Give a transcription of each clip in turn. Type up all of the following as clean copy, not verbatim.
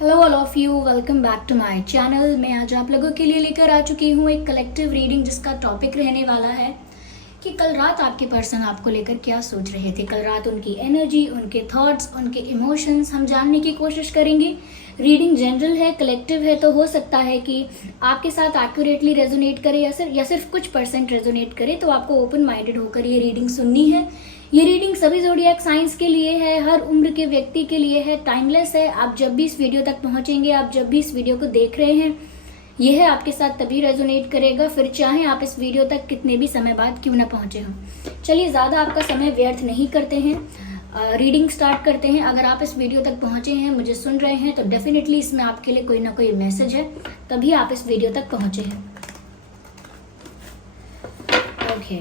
Hello all of you, welcome back to my channel. मैं आज आप लोगों के लिए लेकर आ चुकी हूँ एक कलेक्टिव रीडिंग जिसका टॉपिक रहने वाला है कि कल रात आपके पर्सन आपको लेकर क्या सोच रहे थे। कल रात उनकी एनर्जी, उनके थॉट्स, उनके इमोशंस हम जानने की कोशिश करेंगे। रीडिंग जनरल है, कलेक्टिव है, तो हो सकता है कि आपके साथ एक्यूरेटली रेजोनेट करे या सिर्फ कुछ परसेंट रेजोनेट करे। तो आपको ओपन माइंडेड होकर ये रीडिंग सुननी है। ये रीडिंग सभी ज़ोडिएक साइंस के लिए है, हर उम्र के व्यक्ति के लिए है, टाइमलेस है। आप जब भी इस वीडियो तक पहुंचेंगे, आप जब भी इस वीडियो को देख रहे हैं, यह है आपके साथ तभी रेजोनेट करेगा, फिर चाहे आप इस वीडियो तक कितने भी समय बाद क्यों ना पहुंचे हों। चलिए ज़्यादा आपका समय व्यर्थ नहीं करते हैं, रीडिंग स्टार्ट करते हैं। अगर आप इस वीडियो तक पहुंचे हैं, मुझे सुन रहे हैं, तो डेफिनेटली इसमें आपके लिए कोई ना कोई मैसेज है, तभी आप इस वीडियो तक पहुंचे हैं। ओके,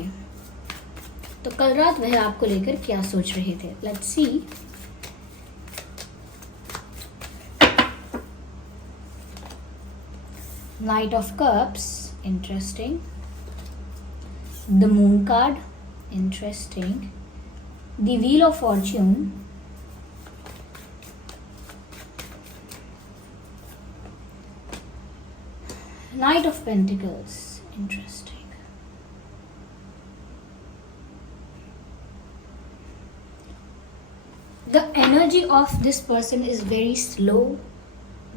तो कल रात वह आपको लेकर क्या सोच रहे थे। Let's see. Night of cups, interesting. The moon card, interesting. The wheel of Fortune. Night of pentacles, interesting. The energy of this person is very slow,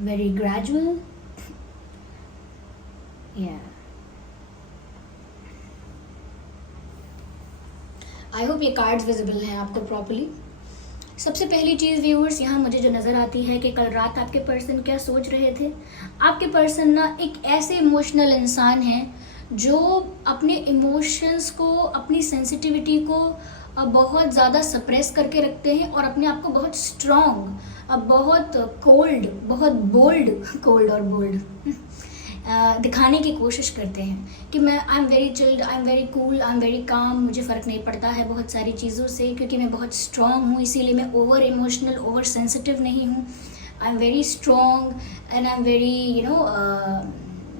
very gradual. Yeah. I hope ये cards visible हैं आपको properly. सबसे पहली चीज़ viewers यहाँ मुझे जो नज़र आती है कि कल रात आपके पर्सन क्या सोच रहे थे। आपके पर्सन ना एक ऐसे इमोशनल इंसान है जो अपने इमोशंस को, अपनी सेंसिटिविटी को बहुत ज़्यादा सप्रेस करके रखते हैं और अपने आप को बहुत स्ट्रॉन्ग, बहुत कोल्ड, बहुत बोल्ड, कोल्ड और बोल्ड दिखाने की कोशिश करते हैं कि मैं I am very chilled, I am very cool, I am very calm, मुझे फ़र्क नहीं पड़ता है बहुत सारी चीज़ों से क्योंकि मैं बहुत स्ट्रॉन्ग हूँ, इसीलिए मैं ओवर इमोशनल, ओवर सेंसिटिव नहीं हूँ। I am very strong and I am very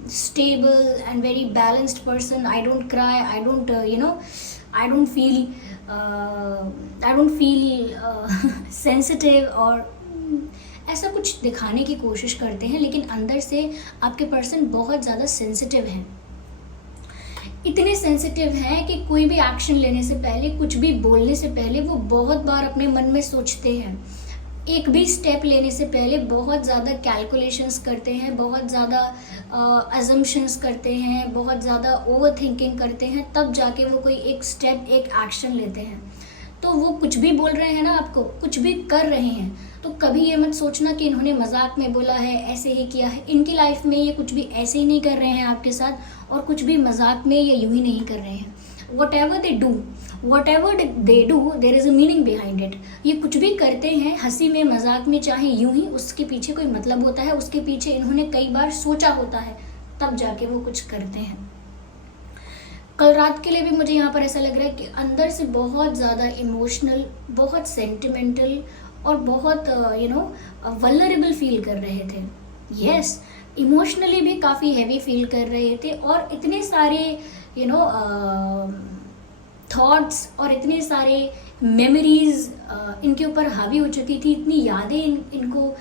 stable and very balanced person. I don't cry, I don't feel sensitive और ऐसा कुछ दिखाने की कोशिश करते हैं, लेकिन अंदर से आपके पर्सन बहुत ज़्यादा सेंसिटिव हैं। इतने सेंसिटिव हैं कि कोई भी एक्शन लेने से पहले, कुछ भी बोलने से पहले वो बहुत बार अपने मन में सोचते हैं। एक भी स्टेप लेने से पहले बहुत ज़्यादा कैलकुलेशंस करते हैं, बहुत ज़्यादा अजम्पशंस करते हैं, बहुत ज़्यादा ओवर थिंकिंग करते हैं, तब जाके वो कोई एक स्टेप, एक एक्शन लेते हैं। तो वो कुछ भी बोल रहे हैं ना, आपको कुछ भी कर रहे हैं, तो कभी ये मत सोचना कि इन्होंने मजाक में बोला है, ऐसे ही किया है। इनकी लाइफ में ये कुछ भी ऐसे ही नहीं कर रहे हैं आपके साथ, और कुछ भी मजाक में या यूं ही नहीं कर रहे हैं। whatever they do, there is a meaning behind it. ये कुछ भी करते हैं हंसी में, मजाक में, चाहे यूं ही, उसके पीछे कोई मतलब होता है, उसके पीछे इन्होंने कई बार सोचा होता है, तब जाके वो कुछ करते हैं। कल रात के लिए भी मुझे यहाँ पर ऐसा लग रहा है कि अंदर से बहुत ज़्यादा इमोशनल, बहुत सेंटिमेंटल और बहुत वल्नरेबल फील कर रहे थे। यस, इमोशनली भी काफ़ी हैवी फील कर रहे थे और इतने सारे थॉट्स और इतने सारे मेमोरीज इनके ऊपर हावी हो चुकी थी, इतनी यादें इनको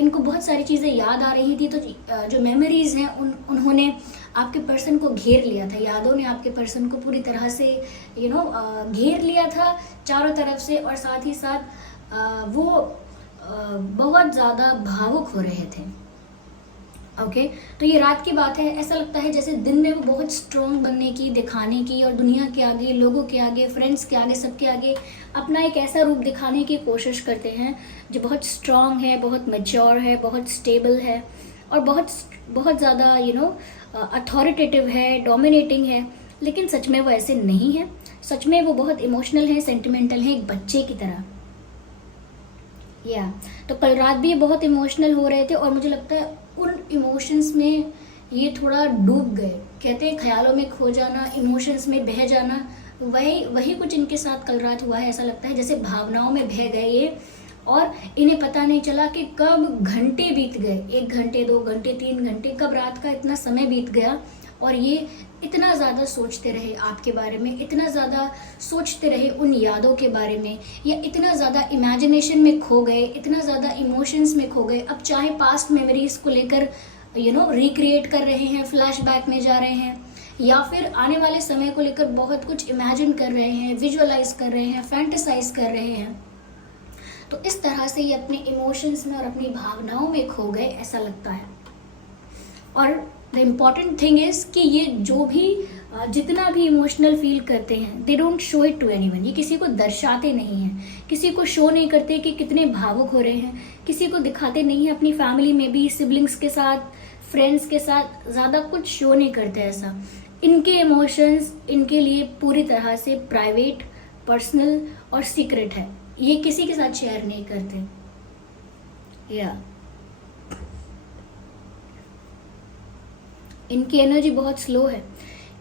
इनको बहुत सारी चीज़ें याद आ रही थी। तो जो मेमोरीज हैं उन्होंने आपके पर्सन को घेर लिया था, यादों ने आपके पर्सन को पूरी तरह से घेर लिया था चारों तरफ से, और साथ ही साथ वो बहुत ज़्यादा भावुक हो रहे थे। ओके, तो ये रात की बात है। ऐसा लगता है जैसे दिन में वो बहुत स्ट्रॉन्ग बनने की, दिखाने की, और दुनिया के आगे, लोगों के आगे, फ्रेंड्स के आगे, सबके आगे अपना एक ऐसा रूप दिखाने की कोशिश करते हैं जो बहुत स्ट्रॉन्ग है, बहुत मैच्योर है, बहुत स्टेबल है और बहुत ज़्यादा अथॉरिटेटिव है, डोमिनेटिंग है। लेकिन सच में वो ऐसे नहीं है। सच में वो बहुत इमोशनल है, सेंटिमेंटल है, एक बच्चे की तरह। तो कल रात भी ये बहुत इमोशनल हो रहे थे और मुझे लगता है उन इमोशंस में ये थोड़ा डूब गए। कहते हैं ख्यालों में खो जाना, इमोशंस में बह जाना, वही कुछ इनके साथ कल रात हुआ है। ऐसा लगता है जैसे भावनाओं में बह गए ये, और इन्हें पता नहीं चला कि कब घंटे बीत गए, 1 घंटे, 2 घंटे, 3 घंटे, कब रात का इतना समय बीत गया और ये इतना ज़्यादा सोचते रहे आपके बारे में, इतना ज़्यादा सोचते रहे उन यादों के बारे में, या इतना ज़्यादा इमेजिनेशन में खो गए, इतना ज़्यादा इमोशंस में खो गए, अब चाहे पास्ट मेमोरीज को लेकर रिक्रिएट कर रहे हैं, फ्लैशबैक में जा रहे हैं, या फिर आने वाले समय को लेकर बहुत कुछ इमेजिन कर रहे हैं, विजुअलाइज कर रहे हैं, फैंटेसाइज कर रहे हैं। तो इस तरह से ये अपने इमोशंस में और अपनी भावनाओं में खो गए ऐसा लगता है। और द इम्पॉर्टेंट थिंग इज़ कि ये जो भी जितना भी इमोशनल फील करते हैं, they don't show it to anyone. ये किसी को दर्शाते नहीं हैं, किसी को शो नहीं करते कि कितने भावुक हो रहे हैं, किसी को दिखाते नहीं है। अपनी फैमिली में भी, सिबलिंग्स के साथ, फ्रेंड्स के साथ ज़्यादा कुछ शो नहीं करते ऐसा। इनके इमोशंस इनके लिए पूरी तरह से प्राइवेट, पर्सनल और सीक्रेट है। ये किसी के साथ शेयर नहीं करते। इनकी एनर्जी बहुत स्लो है।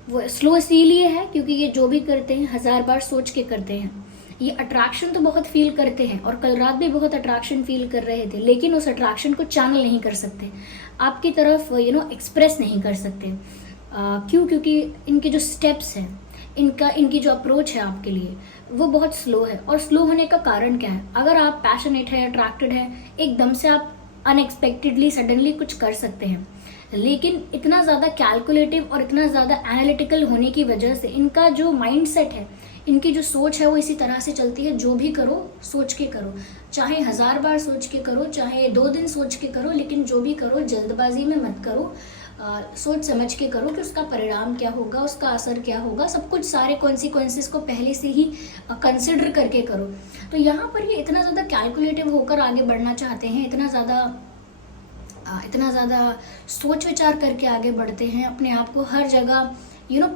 वो स्लो इसीलिए है क्योंकि ये जो भी करते हैं 1000 बार सोच के करते हैं। ये अट्रैक्शन तो बहुत फील करते हैं और कल रात भी बहुत अट्रैक्शन फील कर रहे थे, लेकिन उस अट्रैक्शन को चैनल नहीं कर सकते, आपकी तरफ एक्सप्रेस नहीं कर सकते। क्यों? क्योंकि इनके जो स्टेप्स हैं, इनकी जो अप्रोच है आपके लिए वो बहुत स्लो है। और स्लो होने का कारण क्या है? अगर आप पैशनेट है, अट्रैक्टेड है, एकदम से आप अनएक्सपेक्टेडली सडनली कुछ कर सकते हैं, लेकिन इतना ज़्यादा कैलकुलेटिव और इतना ज़्यादा एनालिटिकल होने की वजह से इनका जो माइंडसेट है, इनकी जो सोच है वो इसी तरह से चलती है। जो भी करो सोच के करो, चाहे 1000 बार सोच के करो, चाहे 2 दिन सोच के करो, लेकिन जो भी करो जल्दबाजी में मत करो। सोच समझ के करो कि उसका परिणाम क्या होगा, उसका असर क्या होगा, सब कुछ सारे कॉन्सिक्वेंसेस को पहले से ही कंसिडर करके करो। तो यहाँ पर ये इतना ज़्यादा कैलकुलेटिव होकर आगे बढ़ना चाहते हैं, इतना ज़्यादा सोच विचार करके आगे बढ़ते हैं। अपने आप को हर जगह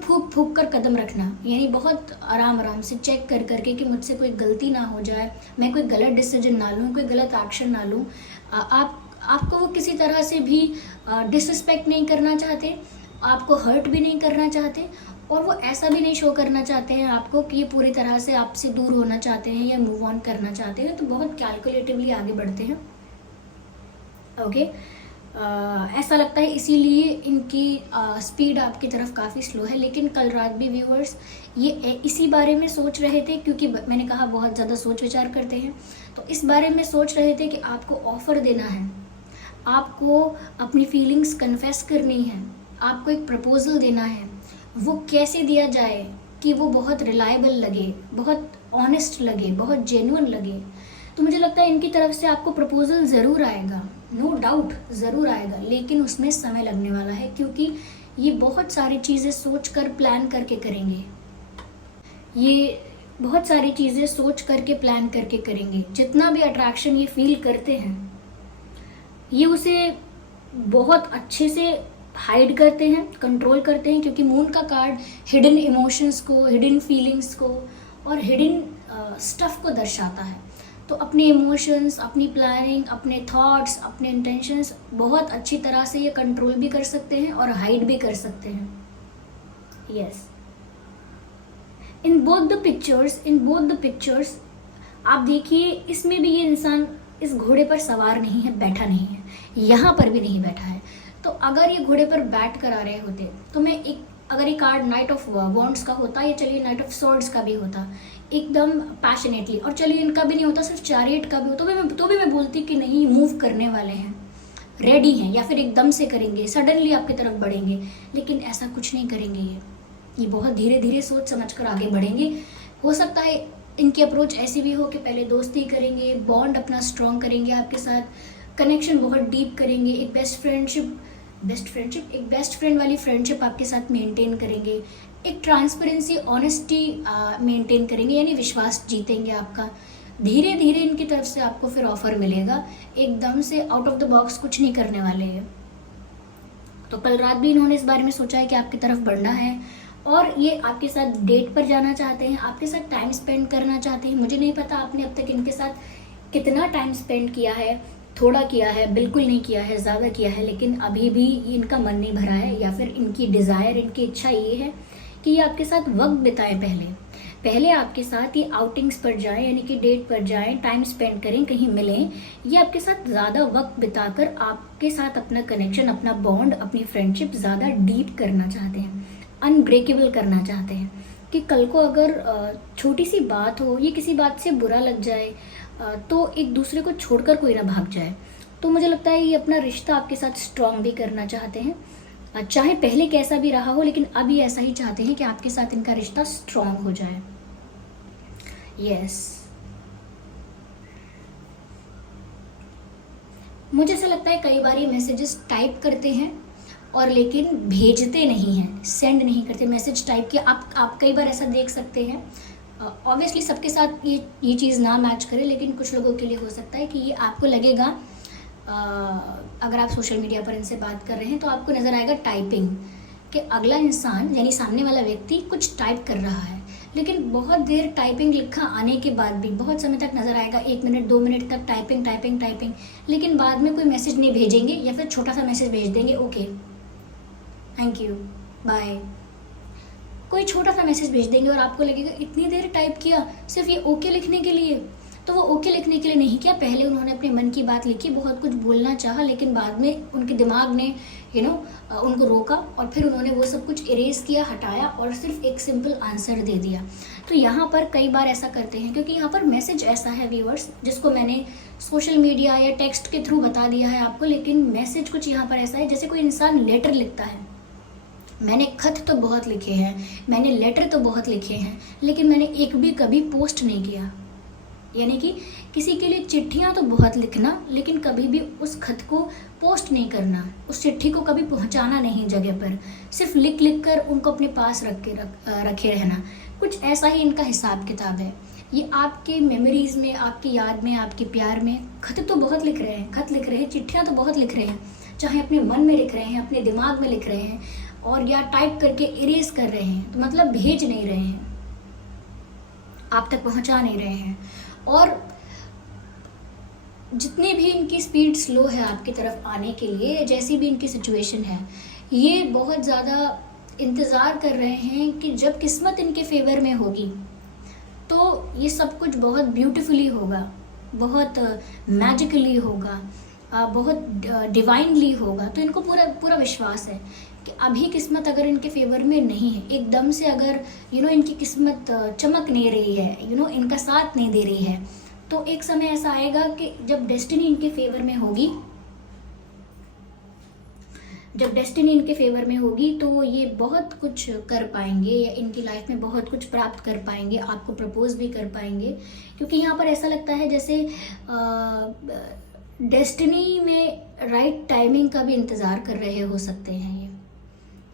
फूक फूक कर कदम रखना, यानी बहुत आराम से चेक कर करके कि मुझसे कोई गलती ना हो जाए, मैं कोई गलत डिसीजन ना लूँ, कोई गलत एक्शन ना लूँ। आपको वो किसी तरह से भी डिसरिस्पेक्ट नहीं करना चाहते, आपको हर्ट भी नहीं करना चाहते, और वो ऐसा भी नहीं शो करना चाहते हैं आपको कि ये पूरी तरह से आपसे दूर होना चाहते हैं या मूव ऑन करना चाहते हैं। तो बहुत कैलकुलेटिवली आगे बढ़ते हैं। ओके, ऐसा लगता है, इसीलिए इनकी स्पीड आपकी तरफ काफ़ी स्लो है। लेकिन कल रात भी व्यूअर्स ये इसी बारे में सोच रहे थे, क्योंकि मैंने कहा बहुत ज़्यादा सोच विचार करते हैं, तो इस बारे में सोच रहे थे कि आपको ऑफ़र देना है, आपको अपनी फीलिंग्स कन्फेस करनी है, आपको एक प्रपोजल देना है। वो कैसे दिया जाए कि वो बहुत रिलायबल लगे, बहुत ऑनेस्ट लगे, बहुत जेन्युइन लगे। तो मुझे लगता है इनकी तरफ से आपको प्रपोजल ज़रूर आएगा, नो डाउट ज़रूर आएगा, लेकिन उसमें समय लगने वाला है, क्योंकि ये बहुत सारी चीज़ें सोच कर प्लान करके करेंगे। ये बहुत सारी चीज़ें सोच करके प्लान करके करेंगे। जितना भी अट्रैक्शन ये फील करते हैं, ये उसे बहुत अच्छे से हाइड करते हैं, कंट्रोल करते हैं, क्योंकि मून का कार्ड हिडन इमोशंस को, हिडन फीलिंग्स को और हिडन स्टफ़ को दर्शाता है। तो अपने इमोशंस, अपनी प्लानिंग, अपने थॉट्स, अपने इंटेंशंस बहुत अच्छी तरह से ये कंट्रोल भी कर सकते हैं और हाइड भी कर सकते हैं। Yes, in both the pictures आप देखिए, इसमें भी ये इंसान इस घोड़े पर सवार नहीं है, बैठा नहीं है, यहाँ पर भी नहीं बैठा है। तो अगर ये घोड़े पर बैठ कर आ रहे होते तो अगर ये कार्ड नाइट ऑफ वॉन्ड्स का होता, या चलिए नाइट ऑफ स्वॉर्ड्स का भी होता, एकदम पैशनेटली, और चलिए इनका भी नहीं होता, सिर्फ चैरियट का भी होता, तो भी मैं बोलती कि नहीं, मूव करने वाले हैं, रेडी हैं, या फिर एकदम से करेंगे, सडनली आपकी तरफ बढ़ेंगे। लेकिन ऐसा कुछ नहीं करेंगे। ये बहुत धीरे धीरे सोच समझ कर आगे बढ़ेंगे। हो सकता है इनकी अप्रोच ऐसी भी हो कि पहले दोस्ती करेंगे, बॉन्ड अपना स्ट्रॉन्ग करेंगे आपके साथ, कनेक्शन बहुत डीप करेंगे, एक बेस्ट फ्रेंड वाली फ्रेंडशिप आपके साथ मेंटेन करेंगे, एक ट्रांसपेरेंसी, ऑनेस्टी मेंटेन करेंगे, यानी विश्वास जीतेंगे आपका। धीरे धीरे इनकी तरफ से आपको फिर ऑफर मिलेगा, एकदम से आउट ऑफ द बॉक्स कुछ नहीं करने वाले हैं। तो कल रात भी इन्होंने इस बारे में सोचा है कि आपकी तरफ बढ़ना है, और ये आपके साथ डेट पर जाना चाहते हैं, आपके साथ टाइम स्पेंड करना चाहते हैं। मुझे नहीं पता आपने अब तक इनके साथ कितना टाइम स्पेंड किया है, थोड़ा किया है, बिल्कुल नहीं किया है, ज़्यादा किया है, लेकिन अभी भी इनका मन नहीं भरा है, या फिर इनकी डिज़ायर, इनकी इच्छा ये है कि ये आपके साथ वक्त बिताएं। पहले आपके साथ ये आउटिंग्स पर जाएं, यानी कि डेट पर जाएं, टाइम स्पेंड करें, कहीं मिलें, ये आपके साथ ज़्यादा वक्त बिताकर आपके साथ अपना कनेक्शन, अपना बॉन्ड, अपनी फ्रेंडशिप ज़्यादा डीप करना चाहते हैं, अनब्रेकेबल करना चाहते हैं। कि कल को अगर छोटी सी बात हो, ये किसी बात से बुरा लग जाए, तो एक दूसरे को छोड़कर कोई ना भाग जाए। तो मुझे लगता है ये अपना रिश्ता आपके साथ स्ट्रॉन्ग भी करना चाहते हैं, चाहे पहले कैसा भी रहा हो, लेकिन अभी ऐसा ही चाहते हैं कि आपके साथ इनका रिश्ता स्ट्रॉन्ग हो जाए। यस, मुझे ऐसा लगता है कई बार ये मैसेजेस टाइप करते हैं और लेकिन भेजते नहीं हैं, सेंड नहीं करते। मैसेज टाइप किया, आप कई बार ऐसा देख सकते हैं। ऑब्वियसली सबके साथ ये चीज़ ना मैच करे, लेकिन कुछ लोगों के लिए हो सकता है कि ये आपको लगेगा, अगर आप सोशल मीडिया पर इनसे बात कर रहे हैं तो आपको नज़र आएगा टाइपिंग, कि अगला इंसान यानी सामने वाला व्यक्ति कुछ टाइप कर रहा है, लेकिन बहुत देर टाइपिंग लिखा आने के बाद भी बहुत समय तक नज़र आएगा, 1 मिनट 2 मिनट तक टाइपिंग टाइपिंग टाइपिंग, लेकिन बाद में कोई मैसेज नहीं भेजेंगे, या फिर छोटा सा मैसेज भेज देंगे, ओके थैंक यू बाय, कोई छोटा सा मैसेज भेज देंगे और आपको लगेगा इतनी देर टाइप किया सिर्फ ये ओके लिखने के लिए। तो वो ओके लिखने के लिए नहीं किया, पहले उन्होंने अपने मन की बात लिखी, बहुत कुछ बोलना चाहा, लेकिन बाद में उनके दिमाग ने उनको रोका और फिर उन्होंने वो सब कुछ इरेज किया, हटाया और सिर्फ एक सिंपल आंसर दे दिया। तो यहाँ पर कई बार ऐसा करते हैं, क्योंकि यहाँ पर मैसेज ऐसा है व्यूअर्स, जिसको मैंने सोशल मीडिया या टेक्स्ट के थ्रू बता दिया है आपको, लेकिन मैसेज कुछ यहाँ पर ऐसा है जैसे कोई इंसान लेटर लिखता है। मैंने खत तो बहुत लिखे हैं, मैंने लेटर तो बहुत लिखे हैं, लेकिन मैंने एक भी कभी पोस्ट नहीं किया। यानी कि किसी के लिए चिट्ठियाँ तो बहुत लिखना, लेकिन कभी भी उस खत को पोस्ट नहीं करना, उस चिट्ठी को कभी पहुँचाना नहीं जगह पर, सिर्फ लिख लिख कर उनको अपने पास रखे रहना। कुछ ऐसा ही इनका हिसाब किताब है। ये आपके मेमोरीज़ में, आपकी याद में, आपके प्यार में खत तो बहुत लिख रहे हैं, खत लिख रहे हैं, चिट्ठियाँ तो बहुत लिख रहे हैं, चाहे अपने मन में लिख रहे हैं, अपने दिमाग में लिख रहे हैं, और या टाइप करके इरेज कर रहे हैं, तो मतलब भेज नहीं रहे हैं, आप तक पहुंचा नहीं रहे हैं। और जितनी भी इनकी स्पीड स्लो है आपकी तरफ आने के लिए, जैसी भी इनकी सिचुएशन है, ये बहुत ज़्यादा इंतज़ार कर रहे हैं कि जब किस्मत इनके फेवर में होगी तो ये सब कुछ बहुत ब्यूटीफुली होगा, बहुत मैजिकली होगा, बहुत डिवाइनली होगा। तो इनको पूरा विश्वास है कि अभी किस्मत अगर इनके फेवर में नहीं है, एकदम से अगर इनकी किस्मत चमक नहीं रही है, इनका साथ नहीं दे रही है, तो एक समय ऐसा आएगा कि जब डेस्टिनी इनके फेवर में होगी, तो ये बहुत कुछ कर पाएंगे, या इनकी लाइफ में बहुत कुछ प्राप्त कर पाएंगे, आपको प्रपोज भी कर पाएंगे। क्योंकि यहाँ पर ऐसा लगता है जैसे डेस्टिनी में राइट टाइमिंग का भी इंतज़ार कर रहे हो सकते हैं ये,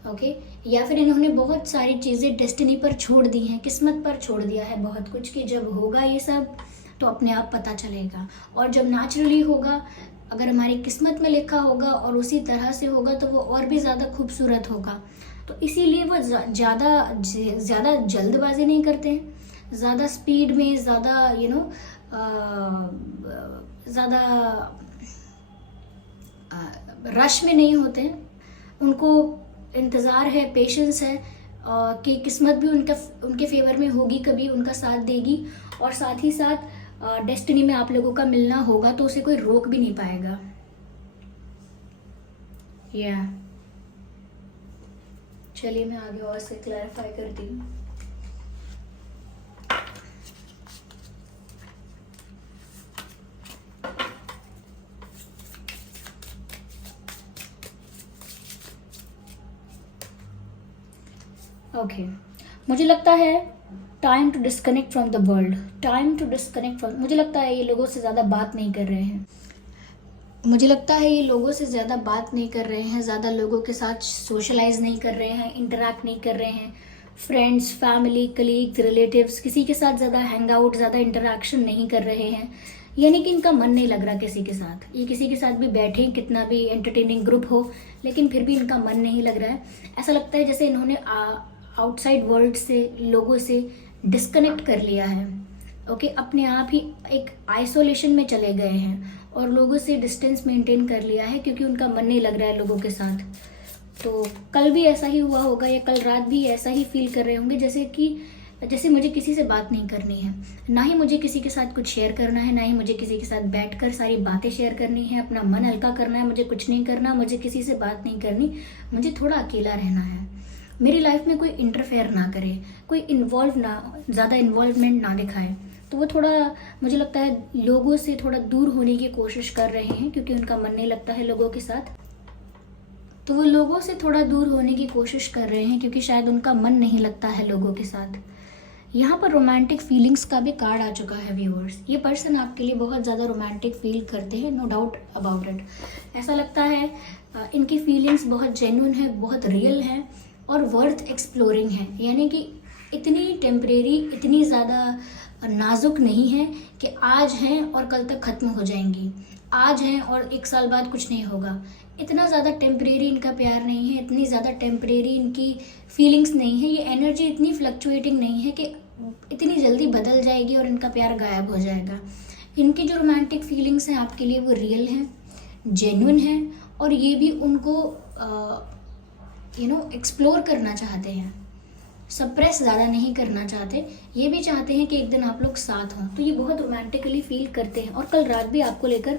ओके। या फिर इन्होंने बहुत सारी चीज़ें डेस्टिनी पर छोड़ दी हैं, किस्मत पर छोड़ दिया है बहुत कुछ, कि जब होगा ये सब तो अपने आप पता चलेगा, और जब नेचुरली होगा, अगर हमारी किस्मत में लिखा होगा और उसी तरह से होगा, तो वो और भी ज़्यादा खूबसूरत होगा। तो इसीलिए वो ज़्यादा जल्दबाजी नहीं करते हैं, ज़्यादा स्पीड में, ज़्यादा ज़्यादा रश में नहीं होते हैं। उनको इंतज़ार है, पेशेंस है कि किस्मत भी उनके फेवर में होगी, कभी उनका साथ देगी, और साथ ही साथ डेस्टिनी में आप लोगों का मिलना होगा, तो उसे कोई रोक भी नहीं पाएगा। चलिए मैं आगे और से क्लैरिफाई करती हूँ। ओके, मुझे लगता है time to disconnect from the world, मुझे लगता है ये लोगों से ज़्यादा बात नहीं कर रहे हैं, ज़्यादा लोगों के साथ सोशलाइज नहीं कर रहे हैं, इंटरैक्ट नहीं कर रहे हैं, फ्रेंड्स, फैमिली, कलीग्स, रिलेटिव्स, किसी के साथ ज़्यादा हैंग आउट, ज़्यादा इंटरैक्शन नहीं कर रहे हैं। यानी कि इनका मन नहीं लग रहा किसी के साथ, ये किसी के साथ भी बैठे, कितना भी एंटरटेनिंग ग्रुप हो, लेकिन फिर भी इनका मन नहीं लग रहा है। ऐसा लगता है जैसे इन्होंने आउटसाइड वर्ल्ड से, लोगों से डिस्कनेक्ट कर लिया है, ओके। अपने आप ही एक आइसोलेशन में चले गए हैं और लोगों से डिस्टेंस मेंटेन कर लिया है, क्योंकि उनका मन नहीं लग रहा है लोगों के साथ। तो कल भी ऐसा ही हुआ होगा, या कल रात भी ऐसा ही फील कर रहे होंगे, जैसे कि जैसे मुझे किसी से बात नहीं करनी है, ना ही मुझे किसी के साथ कुछ शेयर करना है, ना ही मुझे किसी के साथ बैठकर सारी बातें शेयर करनी है, अपना मन हल्का करना है, मुझे कुछ नहीं करना, मुझे किसी से बात नहीं करनी, मुझे थोड़ा अकेला रहना है। मेरी लाइफ में कोई इंटरफेयर ना करे, कोई ज़्यादा इन्वॉल्वमेंट ना दिखाए। तो वो थोड़ा, मुझे लगता है लोगों से थोड़ा दूर होने की कोशिश कर रहे हैं, क्योंकि उनका मन नहीं लगता है लोगों के साथ। तो वो लोगों से थोड़ा दूर होने की कोशिश कर रहे हैं, क्योंकि शायद उनका मन नहीं लगता है लोगों के साथ। यहाँ पर रोमांटिक फीलिंग्स का भी कार्ड आ चुका है व्यूअर्स। ये पर्सन आपके लिए बहुत ज़्यादा रोमांटिक फील करते हैं, नो डाउट अबाउट इट। ऐसा लगता है इनकी फीलिंग्स बहुत जेन्युइन है, बहुत रियल है और वर्थ एक्सप्लोरिंग है। यानी कि इतनी टेम्परेरी, इतनी ज़्यादा नाजुक नहीं है कि आज हैं और कल तक ख़त्म हो जाएंगी, आज हैं और 1 साल बाद कुछ नहीं होगा। इतना ज़्यादा टेम्परेरी इनका प्यार नहीं है, इतनी ज़्यादा टेम्परेरी इनकी फीलिंग्स नहीं है। ये एनर्जी इतनी फ्लक्चुएटिंग नहीं है कि इतनी जल्दी बदल जाएगी और इनका प्यार गायब हो जाएगा। इनकी जो रोमांटिक फीलिंग्स हैं आपके लिए वो रियल हैं, जेन्युइन हैं और ये भी उनको एक्सप्लोर करना चाहते हैं, सप्रेस ज़्यादा नहीं करना चाहते। ये भी चाहते हैं कि एक दिन आप लोग साथ हों। तो ये बहुत रोमांटिकली फील करते हैं और कल रात भी आपको लेकर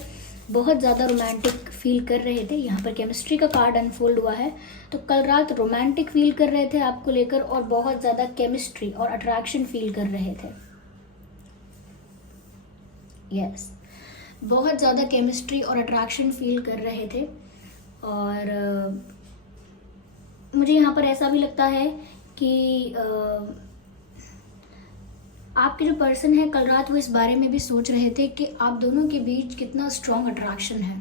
बहुत ज़्यादा रोमांटिक फील कर रहे थे। यहाँ पर केमिस्ट्री का कार्ड अनफोल्ड हुआ है, तो कल रात रोमांटिक फील कर रहे थे आपको लेकर और बहुत ज़्यादा केमिस्ट्री और अट्रैक्शन फील कर रहे थे। यस, बहुत ज़्यादा केमिस्ट्री और अट्रैक्शन फील कर रहे थे। और मुझे यहाँ पर ऐसा भी लगता है कि आपके जो पर्सन है कल रात वो इस बारे में भी सोच रहे थे कि आप दोनों के बीच कितना स्ट्रॉन्ग अट्रैक्शन है,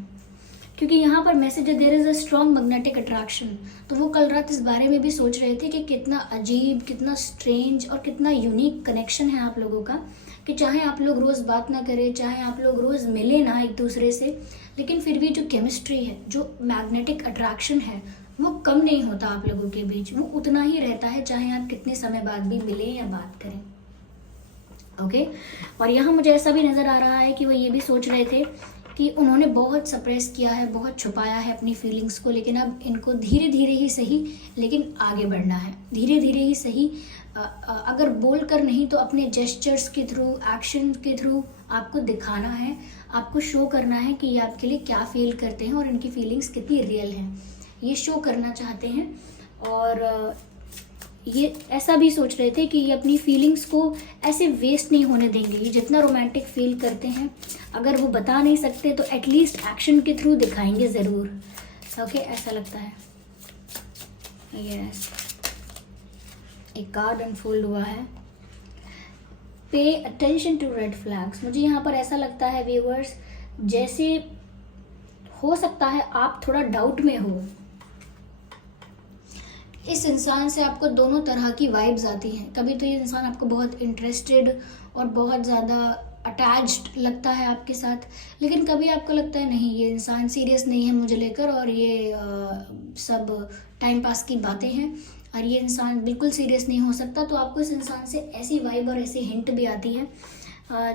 क्योंकि यहाँ पर मैसेज है there is a strong magnetic attraction. तो वो कल रात इस बारे में भी सोच रहे थे कि कितना अजीब, कितना स्ट्रेंज और कितना यूनिक कनेक्शन है आप लोगों का, कि चाहे आप लोग रोज़ बात ना करें, चाहे आप लोग रोज़ मिले ना एक दूसरे से, लेकिन फिर भी जो केमिस्ट्री है, जो मैग्नेटिक अट्रैक्शन है वो कम नहीं होता आप लोगों के बीच, वो उतना ही रहता है चाहे आप कितने समय बाद भी मिलें या बात करें। ओके और यहाँ मुझे ऐसा भी नज़र आ रहा है कि वो ये भी सोच रहे थे कि उन्होंने बहुत सप्रेस किया है, बहुत छुपाया है अपनी फीलिंग्स को, लेकिन अब इनको धीरे धीरे ही सही लेकिन आगे बढ़ना है, धीरे धीरे ही सही। अगर बोल कर नहीं तो अपने जेस्चर्स के थ्रू, एक्शन के थ्रू आपको दिखाना है, आपको शो करना है कि ये आपके लिए क्या फील करते हैं और इनकी फीलिंग्स कितनी रियल हैं, ये शो करना चाहते हैं। और ये ऐसा भी सोच रहे थे कि ये अपनी फीलिंग्स को ऐसे वेस्ट नहीं होने देंगे। ये जितना रोमांटिक फील करते हैं अगर वो बता नहीं सकते तो एटलीस्ट एक्शन के थ्रू दिखाएंगे ज़रूर। ओके ऐसा लगता है। यस, एक कार्ड अनफोल्ड हुआ है, pay attention to red flags. मुझे यहाँ पर ऐसा लगता है व्यूअर्स, जैसे हो सकता है आप थोड़ा डाउट में हो, इस इंसान से आपको दोनों तरह की वाइब्स आती हैं। कभी तो ये इंसान आपको बहुत इंटरेस्टेड और बहुत ज़्यादा अटैच्ड लगता है आपके साथ, लेकिन कभी आपको लगता है नहीं ये इंसान सीरियस नहीं है मुझे लेकर और ये सब टाइम पास की बातें हैं और ये इंसान बिल्कुल सीरियस नहीं हो सकता। तो आपको इस इंसान से ऐसी वाइब और ऐसी हिंट भी आती है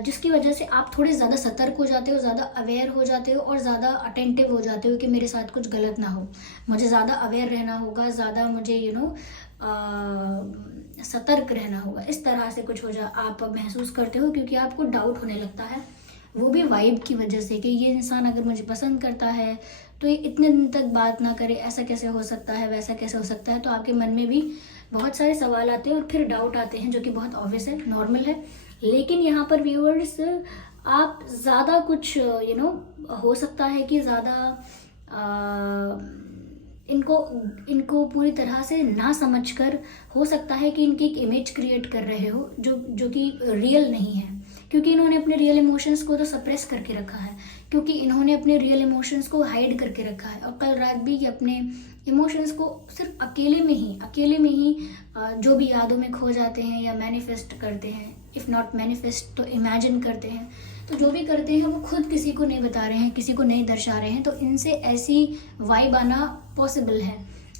जिसकी वजह से आप थोड़े ज़्यादा सतर्क हो जाते हो, ज़्यादा अवेयर हो जाते हो और ज़्यादा अटेंटिव हो जाते हो कि मेरे साथ कुछ गलत ना हो, मुझे ज़्यादा अवेयर रहना होगा, ज़्यादा मुझे सतर्क रहना होगा। इस तरह से कुछ आप महसूस करते हो क्योंकि आपको डाउट होने लगता है, वो भी वाइब की वजह से कि ये इंसान अगर मुझे पसंद करता है तो ये इतने दिन तक बात ना करे, ऐसा कैसे हो सकता है, वैसा कैसे हो सकता है। तो आपके मन में भी बहुत सारे सवाल आते हैं और फिर डाउट आते हैं, जो कि बहुत ऑब्वियस है, नॉर्मल है। लेकिन यहाँ पर व्यूअर्स आप ज़्यादा कुछ हो सकता है कि ज़्यादा इनको पूरी तरह से ना समझकर हो सकता है कि इनकी एक इमेज क्रिएट कर रहे हो जो कि रियल नहीं है, क्योंकि इन्होंने अपने रियल इमोशंस को तो सप्रेस करके रखा है, क्योंकि इन्होंने अपने रियल इमोशंस को हाइड करके रखा है। और कल रात भी ये अपने इमोशंस को सिर्फ अकेले में ही जो भी यादों में खो जाते हैं या मैनिफेस्ट करते हैं, इफ़ नॉट मैनिफेस्ट तो इमेजिन करते हैं। तो जो भी करते हैं वो खुद किसी को नहीं बता रहे हैं, किसी को नहीं दर्शा रहे हैं, तो इनसे ऐसी वाइब आना पॉसिबल है।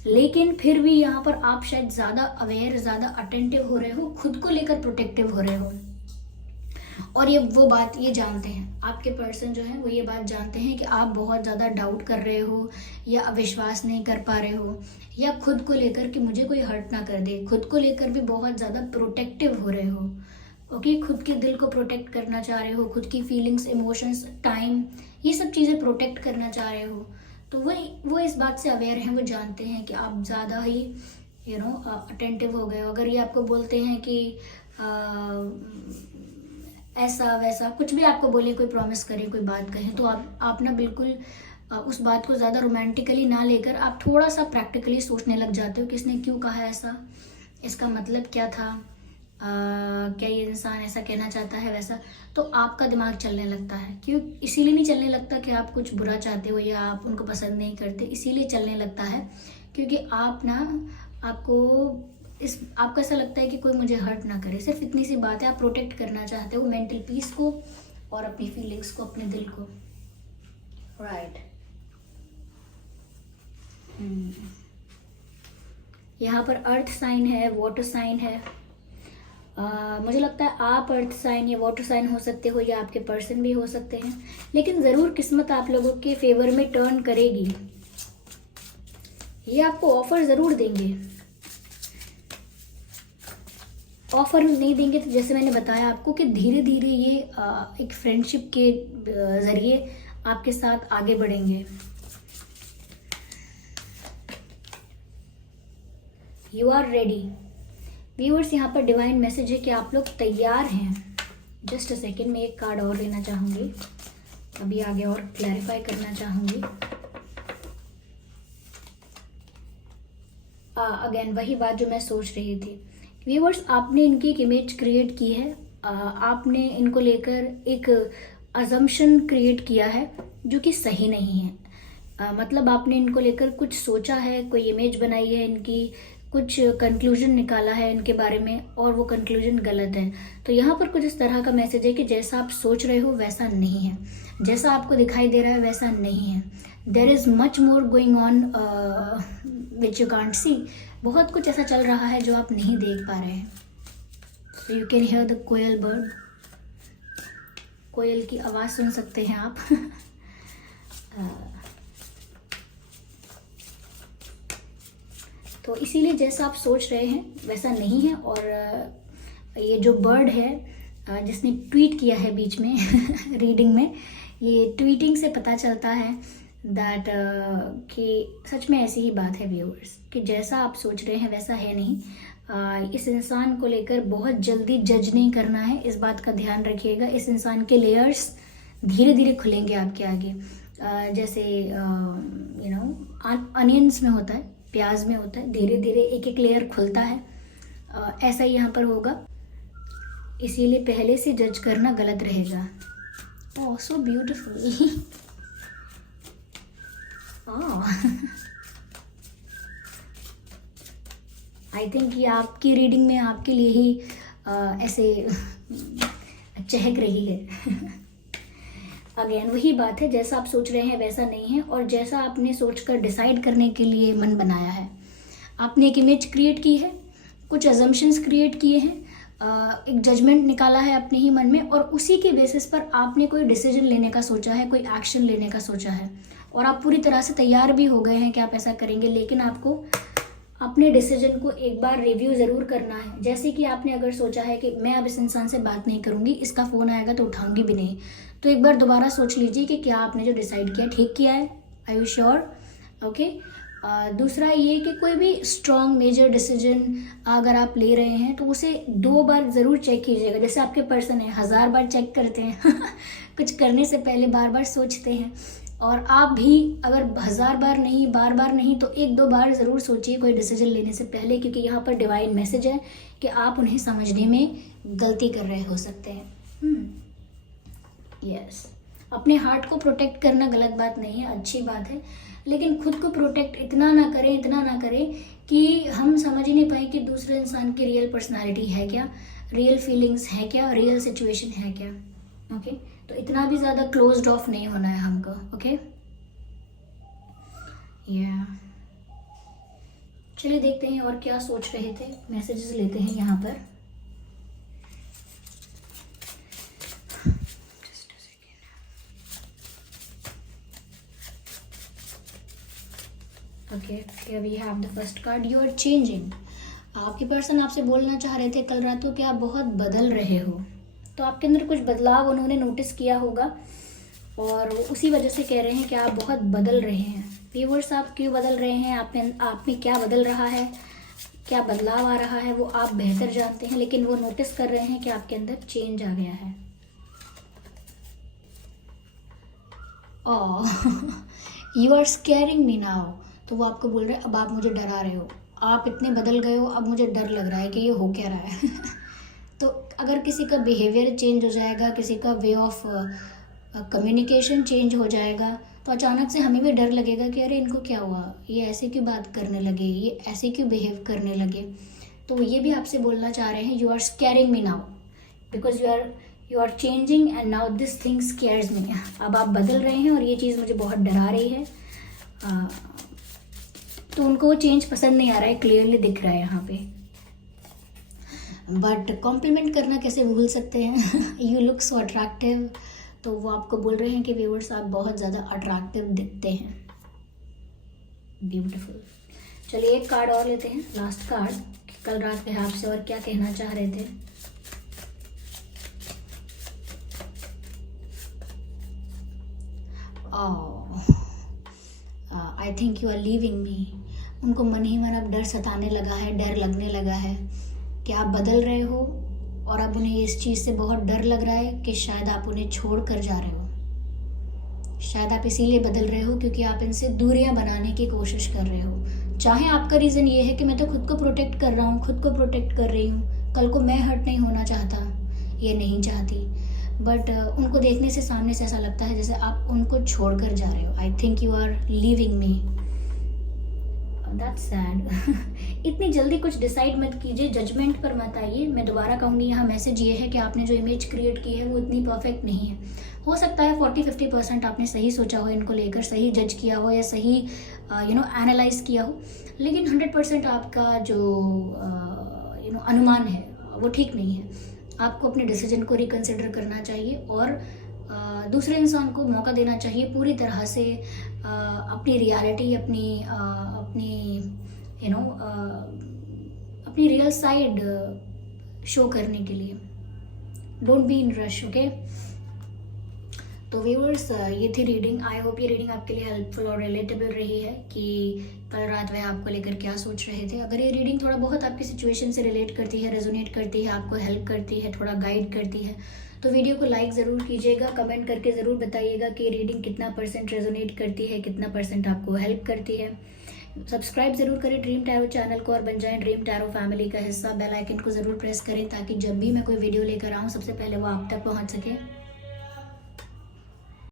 लेकिन फिर भी यहाँ पर आप शायद ज़्यादा अवेयर, ज़्यादा अटेंटिव हो रहे हो, खुद को लेकर प्रोटेक्टिव हो रहे हो। और ये वो बात ये जानते हैं, आपके पर्सन जो है वो ये बात जानते हैं कि आप बहुत ज़्यादा डाउट कर रहे हो या अविश्वास नहीं कर पा रहे हो, या खुद को लेकर कि मुझे कोई हर्ट ना कर दे, खुद को लेकर भी बहुत ज़्यादा प्रोटेक्टिव हो रहे हो। ओके, खुद के दिल को प्रोटेक्ट करना चाह रहे हो, खुद की फीलिंग्स, इमोशंस, टाइम, ये सब चीज़ें प्रोटेक्ट करना चाह रहे हो। तो वो इस बात से अवेयर हैं, वो जानते हैं कि आप ज़्यादा ही अटेंटिव हो गए हो। अगर ये आपको बोलते हैं कि ऐसा वैसा कुछ भी आपको बोले, कोई प्रॉमिस करे, कोई बात कहें, तो आप ना बिल्कुल उस बात को ज़्यादा रोमांटिकली ना लेकर आप थोड़ा सा प्रैक्टिकली सोचने लग जाते हो कि इसने क्यों कहा ऐसा, इसका मतलब क्या था, क्या ये इंसान ऐसा कहना चाहता है वैसा। तो आपका दिमाग चलने लगता है। क्यों? इसीलिए नहीं चलने लगता कि आप कुछ बुरा चाहते हो या आप उनको पसंद नहीं करते, इसीलिए चलने लगता है क्योंकि आपको ऐसा लगता है कि कोई मुझे हर्ट ना करे। सिर्फ इतनी सी बात है, आप प्रोटेक्ट करना चाहते हो मेंटल पीस को और अपनी फीलिंग्स को, अपने दिल को। राइट। यहाँ पर अर्थ साइन है, वाटर साइन है। मुझे लगता है आप अर्थ साइन या वाटर साइन हो सकते हो या आपके पर्सन भी हो सकते हैं, लेकिन ज़रूर किस्मत आप लोगों के फेवर में टर्न करेगी। ये आपको ऑफर ज़रूर देंगे। ऑफर नहीं देंगे तो जैसे मैंने बताया आपको कि धीरे धीरे ये एक फ्रेंडशिप के ज़रिए आपके साथ आगे बढ़ेंगे। You are ready. व्यूअर्स, यहाँ पर डिवाइन मैसेज है कि आप लोग तैयार हैं। जस्ट अ सेकेंड, मैं एक कार्ड और लेना चाहूँगी, अभी आगे और क्लैरिफाई करना चाहूँगी। अगेन वही बात जो मैं सोच रही थी। व्यूअर्स, आपने इनकी एक इमेज क्रिएट की है, आपने इनको लेकर एक अजम्पशन क्रिएट किया है जो कि सही नहीं है। मतलब आपने इनको लेकर कुछ सोचा है, कोई इमेज बनाई है इनकी, कुछ कंक्लूजन निकाला है इनके बारे में और वो कंक्लूजन गलत है। तो यहाँ पर कुछ इस तरह का मैसेज है कि जैसा आप सोच रहे हो वैसा नहीं है, जैसा आपको दिखाई दे रहा है वैसा नहीं है। There is much more going on which you can't see. बहुत कुछ ऐसा चल रहा है जो आप नहीं देख पा रहे हैं। So you can hear the koel bird. कोयल की आवाज़ सुन सकते हैं आप। तो इसीलिए जैसा आप सोच रहे हैं वैसा नहीं है। और ये जो बर्ड है जिसने ट्वीट किया है बीच में रीडिंग में, ये ट्वीटिंग से पता चलता है दैट कि सच में ऐसी ही बात है व्यूअर्स, कि जैसा आप सोच रहे हैं वैसा है नहीं। इस इंसान को लेकर बहुत जल्दी जज नहीं करना है, इस बात का ध्यान रखिएगा। इस इंसान के लेयर्स धीरे धीरे खुलेंगे आपके आगे, जैसे अनियंस में होता है, प्याज में होता है, धीरे धीरे एक एक लेयर खुलता है। ऐसा ही यहाँ पर होगा, इसीलिए पहले से जज करना गलत रहेगा। ओह सो ब्यूटीफुल। आई थिंक ये आपकी रीडिंग में आपके लिए ही ऐसे चहक रही है। अगेन वही बात है, जैसा आप सोच रहे हैं वैसा नहीं है, और जैसा आपने सोचकर डिसाइड करने के लिए मन बनाया है। आपने एक इमेज क्रिएट की है, कुछ अजम्पशंस क्रिएट किए हैं, एक जजमेंट निकाला है अपने ही मन में, और उसी के बेसिस पर आपने कोई डिसीजन लेने का सोचा है, कोई एक्शन लेने का सोचा है, और आप पूरी तरह से तैयार भी हो गए हैं कि आप ऐसा करेंगे। लेकिन आपको अपने डिसीजन को एक बार रिव्यू ज़रूर करना है। जैसे कि आपने अगर सोचा है कि मैं अब इस इंसान से बात नहीं करूँगी, इसका फ़ोन आएगा तो उठाऊंगी भी नहीं, तो एक बार दोबारा सोच लीजिए कि क्या आपने जो डिसाइड किया ठीक किया है। Are you sure? ओके। दूसरा ये कि कोई भी स्ट्रॉन्ग मेजर डिसीजन अगर आप ले रहे हैं तो उसे 2 बार ज़रूर चेक कीजिएगा। जैसे आपके पर्सन है 1000 बार चेक करते हैं कुछ करने से पहले बार बार सोचते हैं, और आप भी अगर 1000 बार नहीं, बार बार नहीं, तो 1-2 बार ज़रूर सोचिए कोई डिसीजन लेने से पहले, क्योंकि यहाँ पर डिवाइन मैसेज है कि आप उन्हें समझने में गलती कर रहे हो सकते हैं। यस, अपने हार्ट को प्रोटेक्ट करना गलत बात नहीं है, अच्छी बात है, लेकिन खुद को प्रोटेक्ट इतना ना करें कि हम समझ ही नहीं पाए कि दूसरे इंसान की रियल पर्सनालिटी है क्या, रियल फीलिंग्स है क्या, रियल सिचुएशन है क्या। ओके, तो इतना भी ज़्यादा क्लोज्ड ऑफ नहीं होना है हमको। ओके, या चलिए देखते हैं और क्या सोच रहे थे, मैसेजेस लेते हैं यहाँ पर। Okay, here we have the first card, you are changing. आपके पर्सन आपसे बोलना चाह रहे थे कल रात को कि आप बहुत बदल रहे हो, तो आपके अंदर कुछ बदलाव उन्होंने नोटिस किया होगा और उसी वजह से कह रहे हैं कि आप बहुत बदल रहे हैं। व्यूअर्स, आप क्यों बदल रहे हैं, आप में क्या बदल रहा है, क्या बदलाव आ रहा है, वो आप बेहतर जानते हैं, लेकिन वो नोटिस कर रहे हैं कि आपके अंदर चेंज आ गया है। You are scaring me now, तो वो आपको बोल रहे हैं अब आप मुझे डरा रहे हो, आप इतने बदल गए हो, अब मुझे डर लग रहा है कि ये हो क्या रहा है। तो अगर किसी का बिहेवियर चेंज हो जाएगा, किसी का वे ऑफ कम्युनिकेशन चेंज हो जाएगा, तो अचानक से हमें भी डर लगेगा कि अरे इनको क्या हुआ, ये ऐसे क्यों बात करने लगे, ये ऐसे क्यों बिहेव करने लगे। तो ये भी आपसे बोलना चाह रहे हैं you are scaring me now because you are changing and now this thing scares me. अब आप बदल रहे हैं और ये चीज़ मुझे बहुत डरा रही है। तो उनको वो चेंज पसंद नहीं आ रहा है, क्लियरली दिख रहा है यहाँ पे। बट कॉम्प्लीमेंट करना कैसे भूल सकते हैं। यू लुक सो अट्रैक्टिव, तो वो आपको बोल रहे हैं कि व्यूअर्स आप बहुत ज़्यादा अट्रैक्टिव दिखते हैं, ब्यूटीफुल। चलिए एक कार्ड और लेते हैं, लास्ट कार्ड, कल रात पे आपसे और क्या कहना चाह रहे थे। I think you are leaving me. उनको मन ही मन अब डर सताने लगा है, डर लगने लगा है कि आप बदल रहे हो और अब उन्हें इस चीज़ से बहुत डर लग रहा है कि शायद आप उन्हें छोड़ कर जा रहे हो। शायद आप इसीलिए बदल रहे हो क्योंकि आप इनसे दूरियां बनाने की कोशिश कर रहे हो। चाहे आपका रीज़न ये है कि मैं तो खुद को प्रोटेक्ट कर रहा हूँ, खुद को प्रोटेक्ट कर रही हूँ, कल को मैं हर्ट नहीं होना चाहता, ये नहीं चाहती, बट उनको देखने से सामने से ऐसा लगता है जैसे आप उनको छोड़ कर जा रहे हो। I think you are leaving me, that's sad. इतनी जल्दी कुछ डिसाइड मत कीजिए, जजमेंट पर मत आइए। मैं दोबारा कहूँगी, यहाँ मैसेज ये है कि आपने जो इमेज क्रिएट की है वो इतनी परफेक्ट नहीं है। हो सकता है 40-50% आपने सही सोचा हो इनको लेकर, सही जज किया हो या सही एनालाइज किया हो, लेकिन 100% आपका जो अनुमान है वो ठीक नहीं है। आपको अपने डिसीजन को रिकन्सिडर करना चाहिए और दूसरे इंसान को मौका देना चाहिए पूरी तरह से अपनी रियलिटी, अपनी रियल साइड शो करने के लिए। Don't be in rush, okay. तो व्यूअर्स, ये थी रीडिंग। आई होप ये रीडिंग आपके लिए हेल्पफुल और रिलेटेबल रही है कि कल रात वह आपको लेकर क्या सोच रहे थे। अगर ये रीडिंग थोड़ा बहुत आपकी सिचुएशन से रिलेट करती है, रेजोनेट करती है, आपको हेल्प करती है, थोड़ा गाइड करती है, तो वीडियो को लाइक ज़रूर कीजिएगा, कमेंट करके ज़रूर बताइएगा कि रीडिंग कितना % रेजोनेट करती है, कितना % आपको हेल्प करती है। सब्सक्राइब ज़रूर करें ड्रीम टैरो चैनल को और बन जाएं ड्रीम टैरो फैमिली का हिस्सा। बेल आइकन को ज़रूर प्रेस करें ताकि जब भी मैं कोई वीडियो लेकर आऊँ सबसे पहले वो आप तक पहुँच सके।